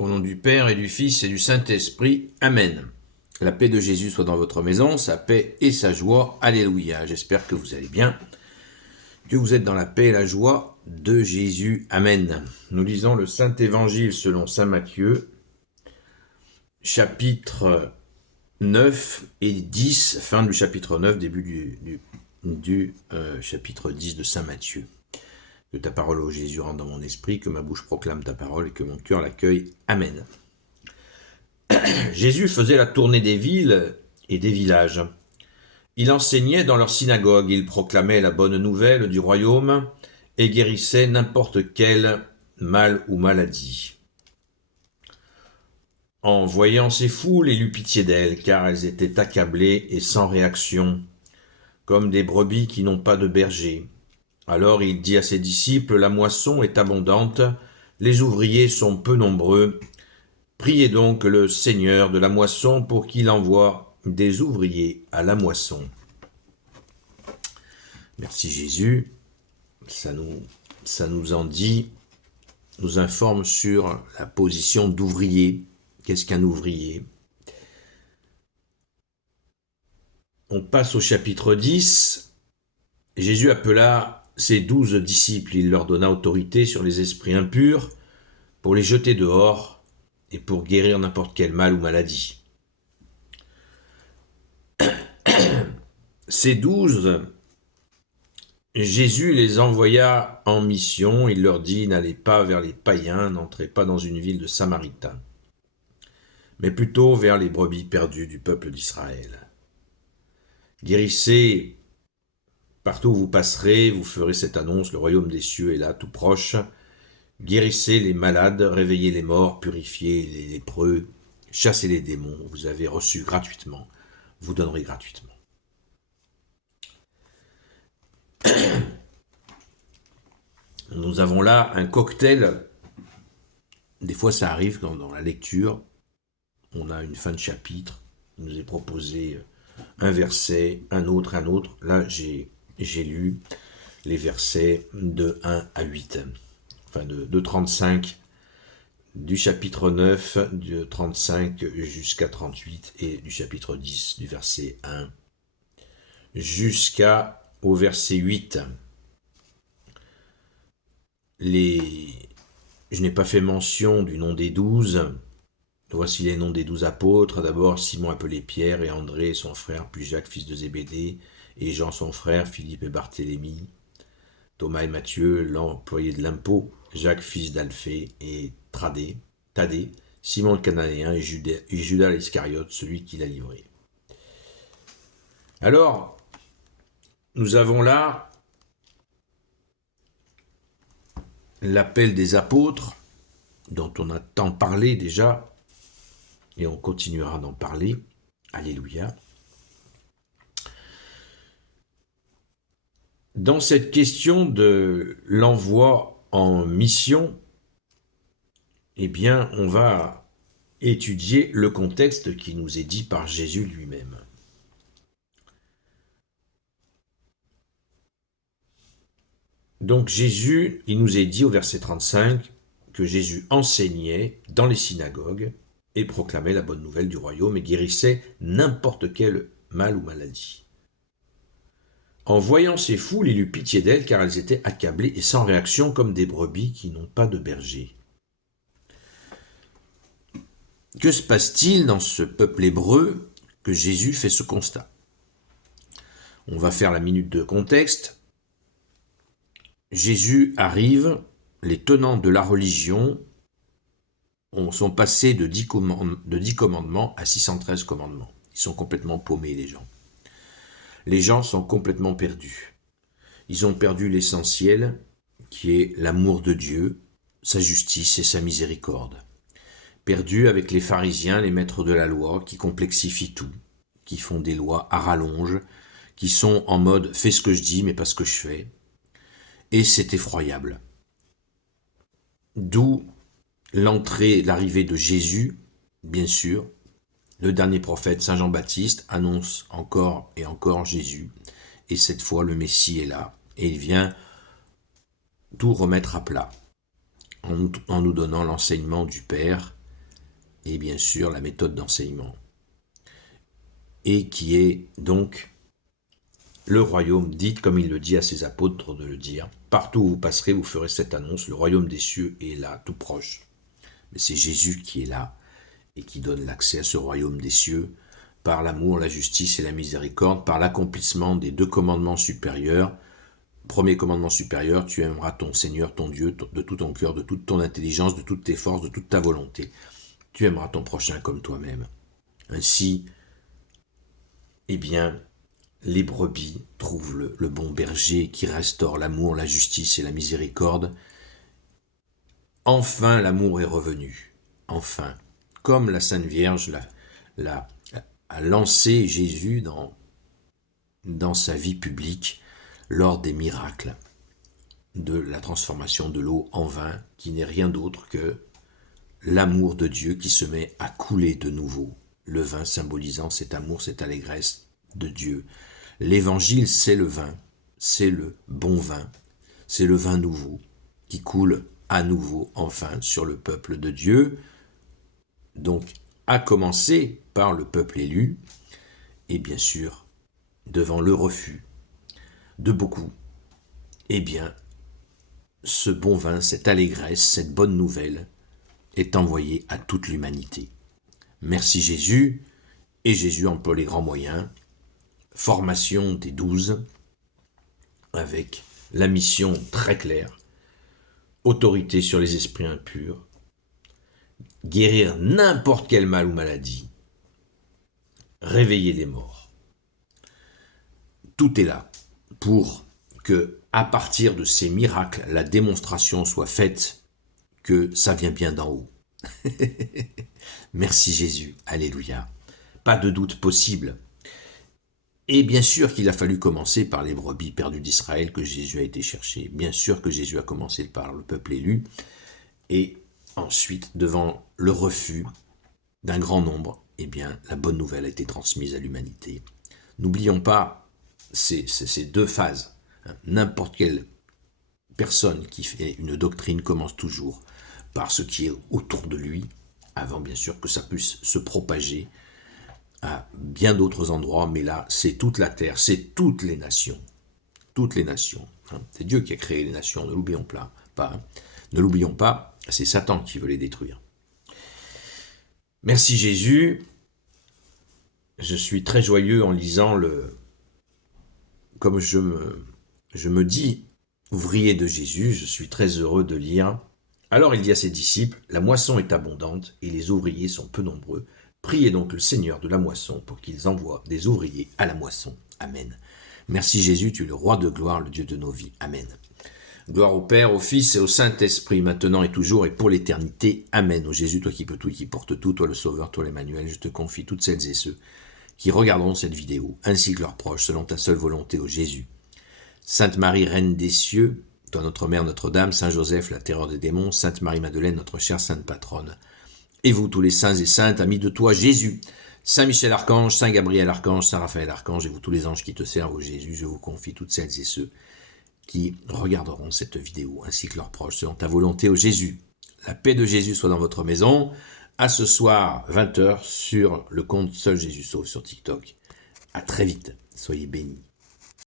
Au nom du Père et du Fils et du Saint-Esprit. Amen. La paix de Jésus soit dans votre maison, sa paix et sa joie. Alléluia. J'espère que vous allez bien, que vous êtes dans la paix et la joie de Jésus. Amen. Nous lisons le Saint-Évangile selon saint Matthieu, chapitre 9 et 10, fin du chapitre 9, début du chapitre 10 de saint Matthieu. Que ta parole, ô Jésus, rentre dans mon esprit, que ma bouche proclame ta parole et que mon cœur l'accueille. Amen. Jésus faisait la tournée des villes et des villages. Il enseignait dans leurs synagogues, il proclamait la bonne nouvelle du royaume et guérissait n'importe quel mal ou maladie. En voyant ces foules, il eut pitié d'elles, car elles étaient accablées et sans réaction, comme des brebis qui n'ont pas de berger. Alors il dit à ses disciples, la moisson est abondante, les ouvriers sont peu nombreux. Priez donc le Seigneur de la moisson pour qu'il envoie des ouvriers à la moisson. Merci Jésus. Ça nous en dit, nous informe sur la position d'ouvrier. Qu'est-ce qu'un ouvrier? On passe au chapitre 10. Jésus appela ses 12 disciples, il leur donna autorité sur les esprits impurs pour les jeter dehors et pour guérir n'importe quel mal ou maladie. Ces 12, Jésus les envoya en mission, il leur dit, n'allez pas vers les païens, n'entrez pas dans une ville de Samaritains, mais plutôt vers les brebis perdues du peuple d'Israël. Guérissez partout où vous passerez, vous ferez cette annonce, le royaume des cieux est là, tout proche. Guérissez les malades, réveillez les morts, purifiez les lépreux, chassez les démons, vous avez reçu gratuitement, vous donnerez gratuitement. Nous avons là un cocktail. Des fois ça arrive quand dans la lecture, on a une fin de chapitre, il nous est proposé un verset, un autre. Là j'ai lu les versets de 1 à 8, enfin de 35, du chapitre 9, de 35 jusqu'à 38, et du chapitre 10, du verset 1 jusqu'au verset 8. Je n'ai pas fait mention du nom des 12. Voici les noms des 12 apôtres. D'abord Simon appelé Pierre, et André son frère, puis Jacques fils de Zébédée, et Jean son frère, Philippe et Barthélemy, Thomas et Matthieu, l'employé de l'impôt, Jacques fils d'Alphée et Thaddée, Simon le Cananéen et Judas l'Iscariote, celui qui l'a livré. Alors, nous avons là l'appel des apôtres, dont on a tant parlé déjà, et on continuera d'en parler. Alléluia. Dans cette question de l'envoi en mission, eh bien, on va étudier le contexte qui nous est dit par Jésus lui-même. Donc Jésus, il nous est dit au verset 35 que Jésus enseignait dans les synagogues et proclamait la bonne nouvelle du royaume et guérissait n'importe quel mal ou maladie. En voyant ces foules, il eut pitié d'elles, car elles étaient accablées et sans réaction, comme des brebis qui n'ont pas de berger. Que se passe-t-il dans ce peuple hébreu que Jésus fait ce constat? On va faire la minute de contexte. Jésus arrive, les tenants de la religion sont passés de 10 commandements à 613 commandements. Ils sont complètement paumés, les gens. Les gens sont complètement perdus. Ils ont perdu l'essentiel, qui est l'amour de Dieu, sa justice et sa miséricorde. Perdus avec les pharisiens, les maîtres de la loi, qui complexifient tout, qui font des lois à rallonge, qui sont en mode « fais ce que je dis, mais pas ce que je fais ». Et c'est effroyable. D'où l'arrivée de Jésus, bien sûr. Le dernier prophète, Saint Jean-Baptiste, annonce encore et encore Jésus. Et cette fois, le Messie est là. Et il vient tout remettre à plat, en nous donnant l'enseignement du Père et bien sûr la méthode d'enseignement. Et qui est donc le royaume, dites comme il le dit à ses apôtres de le dire. Partout où vous passerez, vous ferez cette annonce, le royaume des cieux est là, tout proche. Mais c'est Jésus qui est là et qui donne l'accès à ce royaume des cieux par l'amour, la justice et la miséricorde, par l'accomplissement des 2 commandements supérieurs. Premier commandement supérieur, tu aimeras ton Seigneur, ton Dieu, de tout ton cœur, de toute ton intelligence, de toutes tes forces, de toute ta volonté. Tu aimeras ton prochain comme toi-même. Ainsi, eh bien, les brebis trouvent le bon berger qui restaure l'amour, la justice et la miséricorde. Enfin, l'amour est revenu. Enfin, comme la Sainte Vierge a lancé Jésus dans sa vie publique lors des miracles de la transformation de l'eau en vin, qui n'est rien d'autre que l'amour de Dieu qui se met à couler de nouveau. Le vin symbolisant cet amour, cette allégresse de Dieu. L'évangile, c'est le vin, c'est le bon vin, c'est le vin nouveau qui coule à nouveau, enfin, sur le peuple de Dieu, donc à commencer par le peuple élu, et bien sûr, devant le refus de beaucoup, eh bien, ce bon vin, cette allégresse, cette bonne nouvelle est envoyée à toute l'humanité. Merci Jésus, et Jésus emploie les grands moyens, formation des 12, avec la mission très claire, autorité sur les esprits impurs, guérir n'importe quel mal ou maladie, réveiller les morts. Tout est là pour que, à partir de ces miracles, la démonstration soit faite que ça vient bien d'en haut. Merci Jésus, alléluia. Pas de doute possible. Et bien sûr qu'il a fallu commencer par les brebis perdues d'Israël que Jésus a été chercher. Bien sûr que Jésus a commencé par le peuple élu. Et ensuite, devant le refus d'un grand nombre, eh bien, la bonne nouvelle a été transmise à l'humanité. N'oublions pas ces 2 phases. N'importe quelle personne qui fait une doctrine commence toujours par ce qui est autour de lui, avant bien sûr que ça puisse se propager à bien d'autres endroits, mais là, c'est toute la terre, c'est toutes les nations. Toutes les nations. C'est Dieu qui a créé les nations, ne l'oublions pas. Ne l'oublions pas, c'est Satan qui veut les détruire. Merci Jésus. Je suis très joyeux en lisant comme je me dis, ouvrier de Jésus, je suis très heureux de lire. Alors il dit à ses disciples, la moisson est abondante et les ouvriers sont peu nombreux. Priez donc le Seigneur de la moisson pour qu'il envoie des ouvriers à la moisson. Amen. Merci Jésus, tu es le roi de gloire, le Dieu de nos vies. Amen. Gloire au Père, au Fils et au Saint-Esprit, maintenant et toujours et pour l'éternité. Amen. Ô Jésus, toi qui peux tout et qui porte tout, toi le Sauveur, toi l'Emmanuel, je te confie toutes celles et ceux qui regarderont cette vidéo, ainsi que leurs proches, selon ta seule volonté, ô Jésus. Sainte Marie, Reine des cieux, toi notre Mère Notre-Dame, Saint Joseph, la terreur des démons, Sainte Marie-Madeleine, notre chère Sainte Patronne, et vous tous les saints et saintes, amis de toi, Jésus, Saint Michel Archange, Saint Gabriel Archange, Saint Raphaël Archange, et vous tous les anges qui te servent, ô Jésus, je vous confie toutes celles et ceux qui regarderont cette vidéo, ainsi que leurs proches, selon ta volonté, ô Jésus. La paix de Jésus soit dans votre maison. À ce soir, 20h, sur le compte Seul Jésus Sauve sur TikTok. À très vite. Soyez bénis.